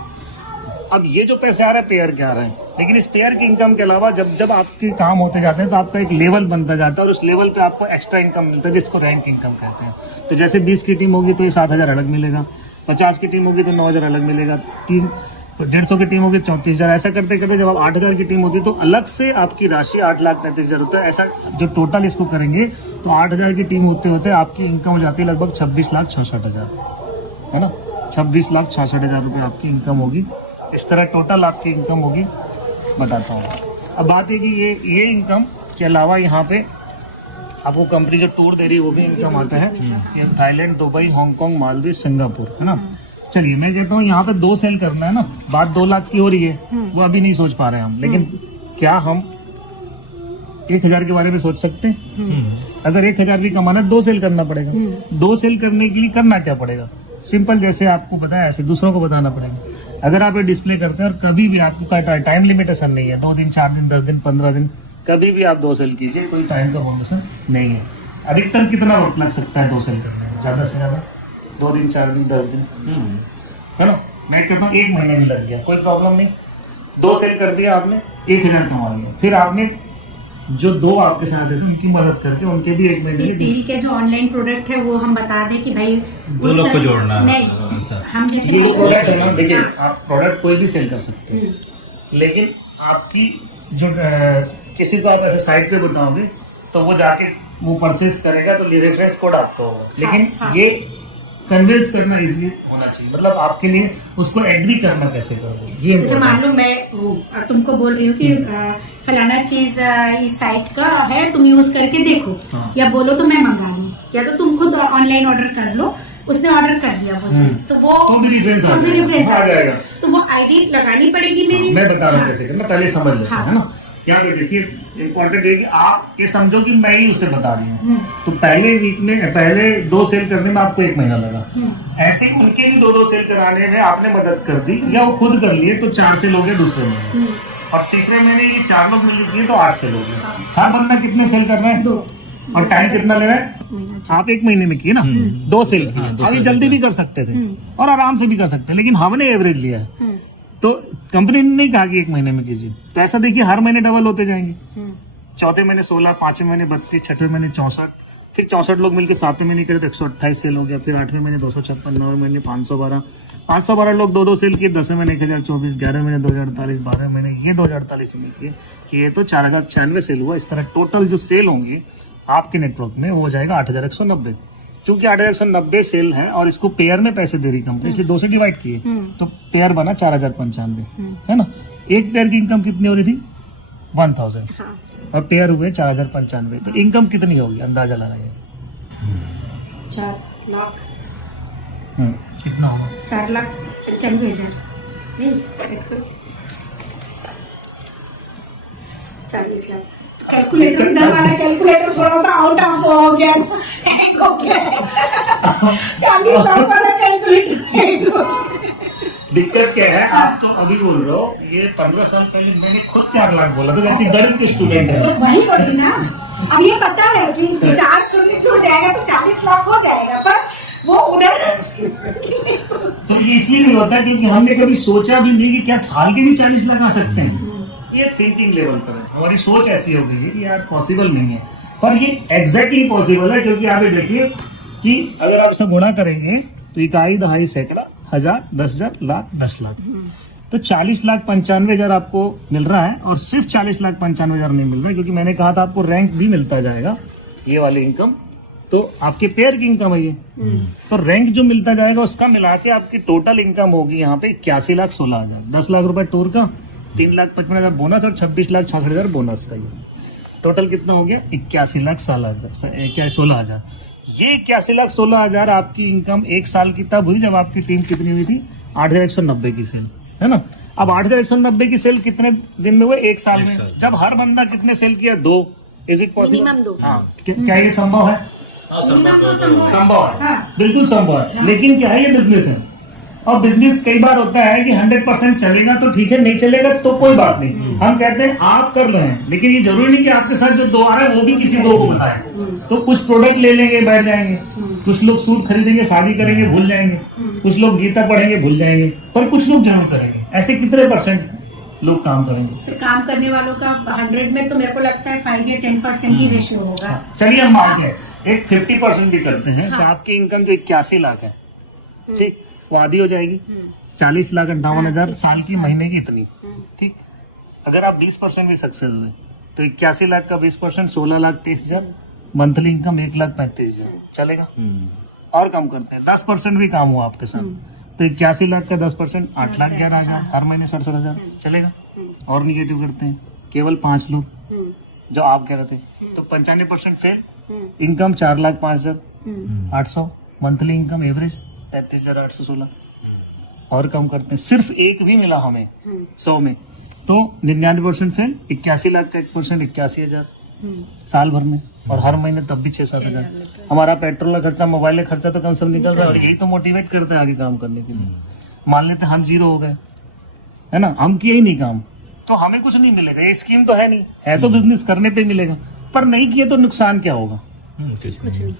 अब ये जो पैसे आ रहे हैं पेयर के आ रहे हैं, लेकिन इस पेयर की इनकम के अलावा जब जब आपके काम होते जाते हैं तो आपका एक लेवल बनता जाता है और उस लेवल पे आपको एक्स्ट्रा इनकम मिलता है, जिसको रैंक इनकम कहते हैं। तो जैसे 20 की टीम होगी तो ये 7000 अलग मिलेगा, 50 की टीम होगी तो 9000 अलग मिलेगा, 150 की टीम होगी 34000। ऐसा करते करते जब आप 8000 की टीम होती है तो अलग से आपकी राशि 8,33,000 होता है। ऐसा जो टोटल इसको करेंगे तो 8000 की टीम होते होते आपकी इनकम हो जाती है लगभग 26,66,000, है ना। 26,66,000 रुपये आपकी इनकम होगी। इस तरह टोटल आपकी इनकम होगी, बताता हूँ। अब बात है कि ये इनकम के अलावा यहाँ पे आपको कंपनी जो टूर दे रही है वो भी इनकम आता है। ये Thailand, Dubai, Hong Kong, Maldives, Singapore, है ना। चलिए मैं कहता हूँ यहाँ पे 2 सेल करना है ना, बात 2 लाख की हो रही है, वो अभी नहीं सोच पा रहे हम, लेकिन क्या हम 1000 के बारे में सोच सकते हैं? अगर 1000 भी कमाना है 2 सेल करना पड़ेगा। 2 सेल करने के लिए करना क्या पड़ेगा? सिंपल, जैसे आपको बताया ऐसे दूसरों को बताना पड़ेगा। अगर आप ये डिस्प्ले करते हैं और कभी भी आपको टाइम लिमिटेशन नहीं है, 2 दिन, 4 दिन, 10 दिन, 15 दिन, कभी भी आप 2 सेल कीजिए, कोई टाइम का बाउंडेशन नहीं है। अधिकतम कितना वक्त लग सकता है 2 सेल करने में? ज्यादा से ज्यादा 2 दिन, 4 दिन, 10 दिन, है ना। मैं कहता हूँ 1 महीने में लग गया, कोई प्रॉब्लम नहीं। 2 सेल कर दिया आपने, 1000 कमा लिया। फिर आपने जो 2 आपके साथ थे उनकी मदद करके उनके भी 1 महीने सील के जो ऑनलाइन प्रोडक्ट है वो हम बता दें कि भाई 2 लोग को जोड़ना नहीं, हम जैसे ये जो प्रोडक्ट है ना, देखिए आप प्रोडक्ट कोई भी सेल कर सकते हैं, लेकिन आपकी जो किसी को आप ऐसे साइट पे बताओगे तो वो जाके वो परचेस करेगा तो रेफरेंस कोड आपका होगा। लेकिन ये कन्वेंस करना इजी होना चाहिए, मतलब आपके लिए उसको एग्री करना कैसे करोगे ये जैसे मान लो मैं तुमको बोल रही हूँ कि फलाना चीज इस साइट का है, तुम यूज करके देखो, हाँ। या बोलो तो मैं मंगा लूँ, या तो तुम खुद ऑनलाइन ऑर्डर कर लो, उसने ऑर्डर कर दिया वो चीज, तो वो तो भी reference आ तो भी जाएगा। reference आ जाएगा। तो वो आईडी लगानी पड़ेगी मेरी। मैं बता रहा हूँ हाँ। कैसे करना, पहले समझ लेते हैं, है ना। यहाँ पे देखिए इम्पोर्टेंट है कि आप ये समझो कि मैं ही उसे बता रही हूँ, तो पहले वीक में पहले 2 सेल करने में आपको 1 महीना लगा, ऐसे ही उनके भी 2 सेल कराने में आपने मदद कर दी या वो खुद कर लिए तो 4 सेल हो गए दूसरे महीने, और तीसरे महीने ये 4 लोग मिल लिए तो 8 सेल हो गए। हर बंदा कितने सेल कर रहे हैं? 2। और टाइम कितना ले रहा है? आप 1 महीने में किए ना, 2 सेल किए, अभी जल्दी भी कर सकते थे और आराम से भी कर सकते हैं, लेकिन हमने एवरेज लिया है, तो कंपनी ने नहीं कहा कि 1 महीने में कीजिए, तो ऐसा देखिए हर महीने डबल होते जाएंगे। चौथे महीने 16, 5वें महीने 32, 6वें महीने 64, फिर 64 लोग मिलकर 7वें महीने करे तो 128 सेल हो गया, फिर 8वें महीने 256, 9वें महीने 512 लोग 2 सेल किए, 10वें महीने 1024, 11वें महीने 2048, 12वें महीने ये 2048 में किए कि ये तो 4096 सेल हुआ। इस तरह टोटल जो सेल होंगी आपके नेटवर्क में वो हो जाएगा 8190। चूंकि 8190 सेल है और इसको पेयर में पैसे दे रही कंपनी, इसलिए 2 से डिवाइड किए तो पेयर बना 4095, है ना। एक पेयर की इनकम कितनी हो रही थी? 1000, और पेयर हुए 4095, तो इनकम कितनी होगी अंदाजा लगाइए। 4 लाख कितना होगा? 4,95,000 नहीं, ऐड करो 40 लाख। कैलकुलेटर इधर वाला कैलकुलेटर थोड़ा सा आउट ऑफ हो गया, हैंग हो गया। 40 लाख वाला कैलकुलेटर। दिक्कत क्या है, आप तो अभी बोल रहे हो, ये 15 साल पहले मैंने खुद 4 लाख बोला था, जबकि गणित के स्टूडेंट है। वही बोली ना, अब ये पता है कि 4 शून्य छूट जाएगा तो 40 लाख हो जाएगा, पर वो उधर तो ये इसलिए नहीं होता क्योंकि हमने कभी सोचा भी नहीं कि क्या साल के भी 40 लाख आ सकते हैं। ये थिंकिंग लेवल पर है, हमारी सोच ऐसी हो गई है कि यार पॉसिबल नहीं है, पर ये एग्जैक्टली पॉसिबल है, क्योंकि आप ये देखिए कि अगर आप इसे गुणा करेंगे तो इकाई, दहाई, सैकड़ा, 1000, 10,000, लाख, 10 लाख, तो 40,95,000 आपको मिल रहा है, और सिर्फ 40,95,000 नहीं मिल रहा है, क्योंकि मैंने कहा था आपको रैंक भी मिलता जाएगा, ये वाली इनकम तो आपके पेयर की इनकम है ये, तो रैंक जो मिलता जाएगा उसका मिला के आपकी टोटल इनकम होगी यहाँ पे 81,16,000। 10 लाख रुपए टूर का, 3,55,000 बोनस और 26,66,000 बोनस का, ये टोटल कितना हो गया? 81,16,000। ये 81,16,000 आपकी इनकम 1 साल की तब हुई जब आपकी टीम कितनी हुई थी? 8,190 की सेल, है ना। अब 8,190 की सेल कितने दिन में हुए? 1 साल में। जब हर बंदा कितने सेल किया? 2। Is it possible? मिनिमम 2। हाँ, क्या ये संभव है? संभव है, हाँ। बिल्कुल संभव है, लेकिन क्या है, ये बिजनेस है, और बिजनेस कई बार होता है कि 100% चलेगा तो ठीक है, नहीं चलेगा तो कोई बात नहीं। हम कहते हैं आप कर रहे हैं, लेकिन ये जरूरी नहीं कि आपके साथ जो 2 आ रहे हैं वो भी किसी 2 को बताएं। तो कुछ प्रोडक्ट ले लेंगे, बैठ जाएंगे, कुछ लोग सूट खरीदेंगे, शादी करेंगे, भूल जाएंगे, कुछ लोग गीता पढ़ेंगे, भूल जाएंगे, पर कुछ लोग जरूर करेंगे। ऐसे कितने % लोग काम करेंगे? से काम करने वालों का 100 में तो मेरे को लगता है 5 या 10% ही रेशियो होगा। चलिए हम मानते हैं एक 50% भी करते हैं, कि आपकी इनकम जो 81 लाख है, ठीक, वो आधी हो जाएगी, 40,58,000 साल की, महीने की इतनी, ठीक। अगर आप 20% भी सक्सेस हुए तो 81 लाख का 20% 16,23,000, मंथली इनकम 1,35,000, चलेगा। और कम करते हैं, 10% भी काम हुआ आपके साथ तो 81 लाख का 10% 8,11,000, हर महीने 67,000, चलेगा। और निगेटिव करते हैं, केवल 5 लोग जो आप कह रहे थे, तो 95% fail, income 4,05,800, monthly income average 33,816। और कम करते हैं, सिर्फ एक भी मिला हमें 100 में तो 99% फेल, 81 लाख का 1% 81,000 साल भर में, और हर महीने तब भी 6-7,000। हमारा पेट्रोल का खर्चा, मोबाइल का खर्चा तो कम से कम निकल रहा है, और यही तो मोटिवेट करता है आगे काम करने के लिए। मान लेते हम 0 हो गए, है ना, हम किए ही नहीं काम, तो हमें कुछ नहीं मिलेगा। ये स्कीम तो है नहीं, है तो बिजनेस करने पे मिलेगा, पर नहीं किए तो नुकसान क्या होगा?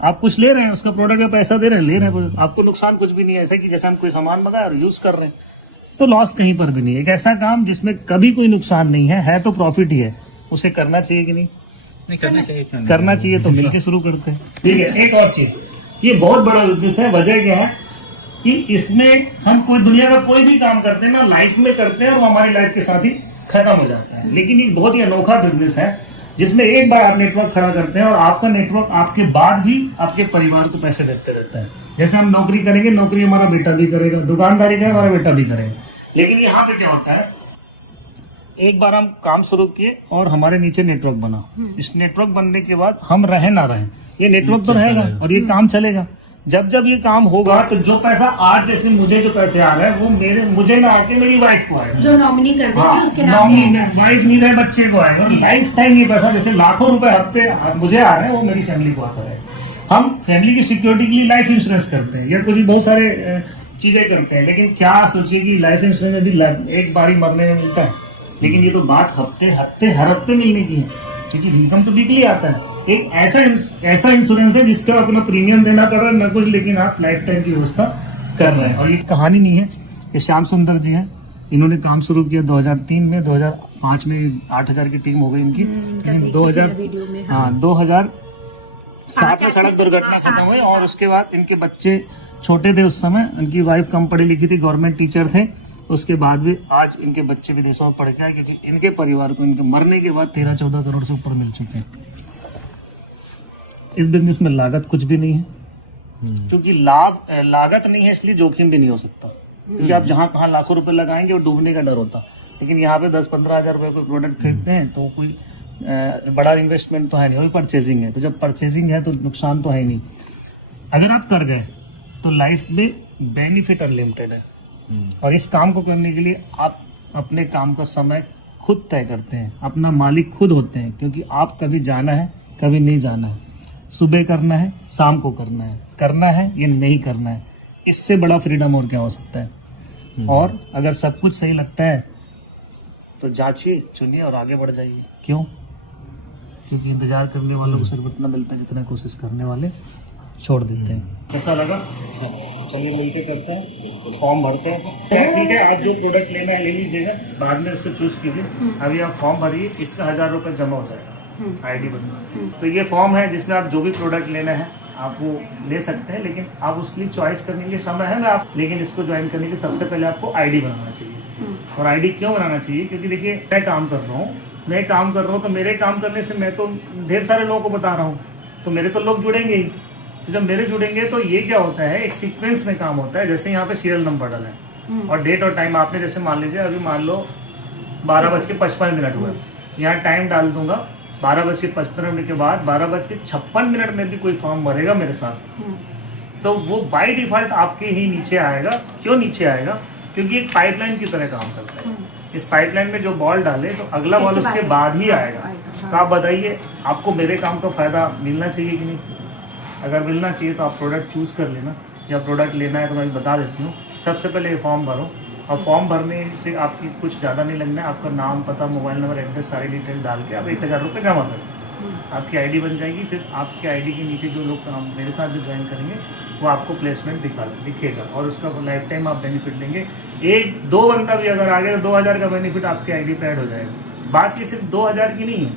आप कुछ ले रहे हैं, उसका प्रोडक्ट का पैसा दे रहे हैं, ले रहे हैं, आपको नुकसान कुछ भी नहीं है। ऐसा कि जैसे हम कोई सामान मंगाए और यूज कर रहे हैं, तो लॉस कहीं पर भी नहीं है। एक ऐसा काम जिसमें कभी कोई नुकसान नहीं है तो प्रॉफिट ही है, उसे करना चाहिए कि नहीं? करना चाहिए। तो मिलके शुरू करते हैं, ठीक है। एक और चीज, ये बहुत बड़ा बिजनेस है। वजह क्या है कि इसमें हम कोई दुनिया का कोई भी काम करते हैं ना, लाइफ में करते हैं और वो हमारी लाइफ के साथ ही खत्म हो जाता है। लेकिन ये बहुत ही अनोखा बिजनेस है। जिसमें एक बार आप नेटवर्क खड़ा करते हैं और आपका नेटवर्क आपके बाद भी आपके परिवार को पैसे देते रहता है। जैसे हम नौकरी करेंगे, नौकरी हमारा बेटा भी करेगा, दुकानदारी करेगा हमारा बेटा भी करेगा। लेकिन यहाँ पे क्या होता है, एक बार हम काम शुरू किए और हमारे नीचे नेटवर्क बना, इस नेटवर्क बनने के बाद हम रहे ना रहे, ये नेटवर्क तो रहेगा और ये काम चलेगा। जब जब ये काम होगा तो जो पैसा आज जैसे मुझे जो पैसे आ रहे हैं वो मुझे ना आके मेरी वाइफ को आएगा, जो नॉमिनी कर देंगे उसके नाम पे वाइफ नहीं रहे बच्चे को आएगा। लाइफ टाइम ये पैसा जैसे लाखों रुपए हफ्ते मुझे आ रहे हैं वो मेरी फैमिली को आता है। हम फैमिली की सिक्योरिटी के लिए लाइफ इंश्योरेंस करते हैं या कुछ बहुत सारे चीजें करते हैं, लेकिन क्या सोचिए कि लाइफ इंश्योरेंस में भी एक बारी मरने में मिलता है, लेकिन ये तो बात हर हफ्ते मिलने की है, क्योंकि इनकम तो वीकली आता है। एक ऐसा इंश्योरेंस है जिसका अपना प्रीमियम देना पड़ रहा है न कुछ, लेकिन आप लाइफ टाइम की व्यवस्था कर रहे हैं। और ये कहानी नहीं है, ये श्याम सुंदर जी हैं, इन्होंने काम शुरू किया 2003 में, 2005 में 8000 की टीम हो गई इनकी, लेकिन 2007 में सड़क दुर्घटना खत्म हुई और उसके बाद इनके बच्चे छोटे थे उस समय, इनकी वाइफ कम पढ़ी लिखी थी, गवर्नमेंट टीचर थे, उसके बाद भी आज इनके बच्चे विदेशों में पढ़ के आए, क्योंकि इनके परिवार को इनके मरने के बाद 13-14 करोड़ से ऊपर मिल चुके हैं। इस बिजनेस में लागत कुछ भी नहीं है, क्योंकि लागत नहीं है इसलिए जोखिम भी नहीं हो सकता, क्योंकि आप जहां कहां लाखों रुपए लगाएंगे वो डूबने का डर होता। लेकिन यहाँ पे 10-15 हजार रुपए कोई प्रोडक्ट खरीदते हैं तो कोई बड़ा इन्वेस्टमेंट तो है नहीं, वही परचेजिंग है। तो जब परचेजिंग है तो नुकसान तो है ही नहीं। अगर आप कर गए तो लाइफ में बेनिफिट अनलिमिटेड है, और इस काम को करने के लिए आप अपने काम का समय खुद तय करते हैं, अपना मालिक खुद होते हैं, क्योंकि आप कभी जाना है कभी नहीं जाना है, सुबह करना है शाम को करना है ये नहीं करना है। इससे बड़ा फ्रीडम और क्या हो सकता है। और अगर सब कुछ सही लगता है तो जांचिए, चुनिए और आगे बढ़ जाइए। क्यों? क्योंकि इंतजार करने वालों को सिर्फ इतना मिलता है जितना कोशिश करने वाले छोड़ देते हैं। कैसा लगा? चलिए मिलके करते हैं, फॉर्म भरते हैं। ठीक है, आप जो प्रोडक्ट लेना है ले लीजिएगा, बाद में उसको चूज कीजिए। अभी आप फॉर्म भरिए, इसका 1000 रुपये जमा हो जाएगा आईडी बनना। तो ये फॉर्म है जिसमें आप जो भी प्रोडक्ट लेना है आप वो ले सकते हैं, लेकिन आप उसके लिए चॉइस करने के लिए समय है आप, लेकिन इसको ज्वाइन करने के सबसे पहले आपको आईडी बनाना चाहिए। और आईडी क्यों बनाना चाहिए? क्योंकि देखिए मैं काम कर रहा हूँ तो मेरे काम करने से मैं तो ढेर सारे लोगों को बता रहा हूँ, तो मेरे तो लोग जुड़ेंगे ही। तो जब मेरे जुड़ेंगे तो ये क्या होता है, एक सीक्वेंस में काम होता है। जैसे यहाँ पे सीरियल नंबर डाला है और डेट और टाइम आपने जैसे मान लीजिए अभी मान लो 12:55 हुआ, यहाँ टाइम डाल दूंगा 12:55 के बाद 12:56 में भी कोई फॉर्म भरेगा मेरे साथ तो वो बाय डिफॉल्ट आपके ही नीचे आएगा। क्यों नीचे आएगा? क्योंकि एक पाइपलाइन की तरह काम करता है। इस पाइपलाइन में जो बॉल डाले तो अगला बॉल उसके बाद ही आएगा। तो आप बताइए, आपको मेरे काम का फायदा मिलना चाहिए कि नहीं? अगर मिलना चाहिए तो आप प्रोडक्ट चूज कर लेना, या प्रोडक्ट लेना है तो मैं बता देती हूँ। सबसे पहले ये फॉर्म भरो, और फॉर्म भरने से आपकी कुछ ज़्यादा नहीं लगना है। आपका नाम, पता, मोबाइल नंबर, एड्रेस सारी डिटेल डाल के आप 1000 रुपये जमा करें, आपकी आईडी बन जाएगी। फिर आपकी आईडी के नीचे जो लोग मेरे साथ जो ज्वाइन करेंगे वो आपको प्लेसमेंट दिखेगा और उसका लाइफ टाइम आप बेनिफिट लेंगे। 1-2 बंदा भी अगर आ गया तो 2000 का बेनिफिट आपकी आईडी पे ऐड हो जाएगा। बात ये सिर्फ 2000 की नहीं है,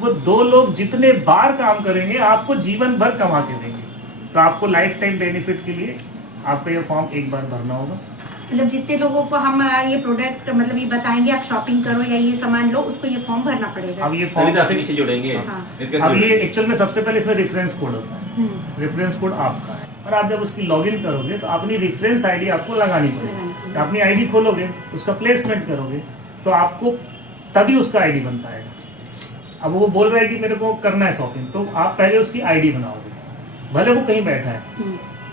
वो 2 लोग जितने बार काम करेंगे आपको जीवन भर कमा के देंगे। तो आपको लाइफ टाइम बेनिफिट के लिए आपको ये फॉर्म एक बार भरना होगा। मतलब जितने लोगों को हम ये प्रोडक्ट मतलब ये बताएंगे आप शॉपिंग करो या ये सामान लो, उसको ये फॉर्म भरना पड़ेगा। अब ये फॉर्म से नीचे जोड़ेंगे। अब ये एक्चुअल में सबसे पहले इसमें रेफरेंस कोड होता है, रेफरेंस कोड आपका है, और आप जब उसकी लॉगिन करोगे तो अपनी रेफरेंस आईडी आपको लगानी पड़ेगी। तो अपनी आईडी खोलोगे, उसका प्लेसमेंट करोगे तो आपको तभी उसका आईडी बन पाएगा। अब वो बोल रहा है कि मेरे को करना है शॉपिंग, तो आप पहले उसकी आईडी बनाओगे, भले वो कहीं बैठा है।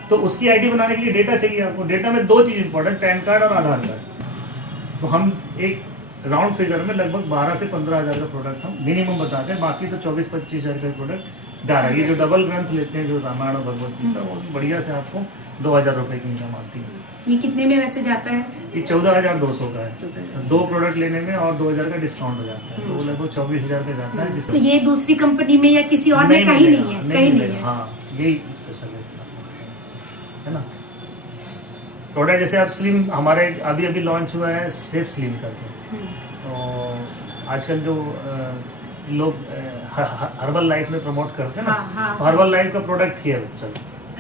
तो उसकी आईडी बनाने के लिए डेटा चाहिए आपको। डेटा में 2 चीज इंपॉर्टेंट, पैन कार्ड और आधार कार्ड। तो हम एक राउंड फिगर में लगभग 12 से 15 हजार का प्रोडक्ट हम मिनिमम बताते हैं, बाकी तो 24-25 हजार का प्रोडक्ट जा रहा है। ये जो डबल ग्रंथ लेते हैं, जो रामायण और भगवत गीता, वो बढ़िया से आपको 2000 रुपए की इनकम आती है। ये कितने में वैसे जाता है? ये 14,200 का है, 2 प्रोडक्ट लेने में और 2000 का डिस्काउंट हो जाता है, तो वो लगभग 24,000 का जाता है। तो ये दूसरी कंपनी में या किसी और में कहीं नहीं है? कहीं नहीं है। हाँ, यही स्पेशल है ना। प्रोडक्ट जैसे आप स्लिम, हमारे अभी लॉन्च हुआ है सेफ स्लिम करके। तो आजकल जो लोग हर्बल लाइफ में प्रमोट करते हैं ना, हर्बल लाइफ का प्रोडक्ट ही है अब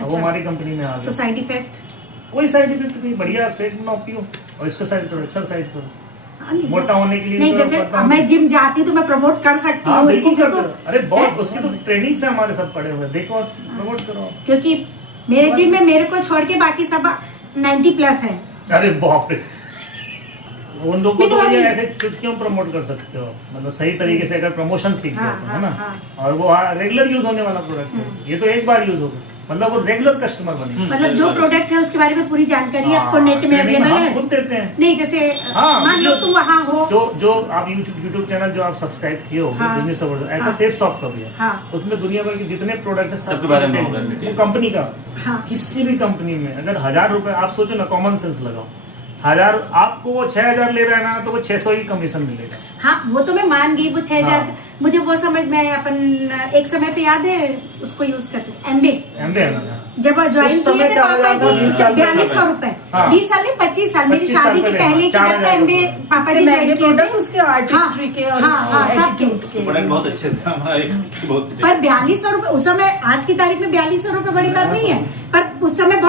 वो हमारी कंपनी में आ गया। तो साइड इफेक्ट? कोई साइड इफेक्ट नहीं, बढ़िया सेफ बनाओ, पियो और इसको एक्सरसाइज करो। नहीं, मोटा होने के लिए नहीं, भी जैसे करता हूँ। मैं जिम जाती हूँ तो मैं प्रमोट कर सकती हाँ हूँ इस बिल्कुल चीज को, करते हो। अरे बहुत उसकी तो ट्रेनिंग से हमारे साथ पड़े हुए हैं। देखो और प्रमोट करो। क्योंकि मेरे जिम में मेरे को छोड़ के बाकी सब 90+ है। अरे बाप रे, उन लोगों को तो मैंने ये अभी- ऐसे चुटकियों प्रमोट कर सकते हो, मतलब सही तरीके से अगर प्रमोशन सीख गए हाँ, तो, है ना। हाँ, और वो रेगुलर यूज होने वाला प्रोडक्ट है, ये तो एक बार यूज होगा, मतलब वो रेगुलर कस्टमर बने। मतलब जो प्रोडक्ट है उसके बारे में पूरी जानकारी आपको नेट में ट्रेनिंग अवेलेबल हम है। खुद देते हैं। नहीं जैसे हाँ, मान लो वीडियो- तुम वहाँ हो, जो आप यूट्यूब चैनल जो आप सब्सक्राइब किए हो हाँ, बिजनेस अवार्ड, ऐसा हाँ, सेफ शॉप का भी है। हाँ, उसमें दुनिया भर के जितने प्रोडक्ट है सबके बारे में होगा, वो कंपनी का। हाँ, किसी भी कंपनी में अगर 1000 रुपए, आप सोचो ना, कॉमन सेंस लगाओ, 1000 आपको वो 6000 ले रहा है ना, तो वो 600 ही कमीशन मिलेगा। हाँ वो तो मैं मान गई, वो 6000 हाँ। मुझे वो समझ में अपन एक समय पे याद है उसको यूज करते MBA एमबे है ना। जब ज्वाइन उस समय किए थे 4000 पापा था, 20 जी साल 4200 रुपए, हाँ। 20 साल नहीं 25 साल, मेरी 25 साल शादी के पहले, पहले की 4000 बात है। MBA पापा जी ज्वाइन किए थे उसके आर्टिस्ट्री के और हाँ, सबके। प्रोडक्ट बहुत अच्छे थे हमारे बहुत पर 4200 रुपए उस समय, आज की तारीख में 4200 रुपए बड़ी बात नहीं है, पर उस समय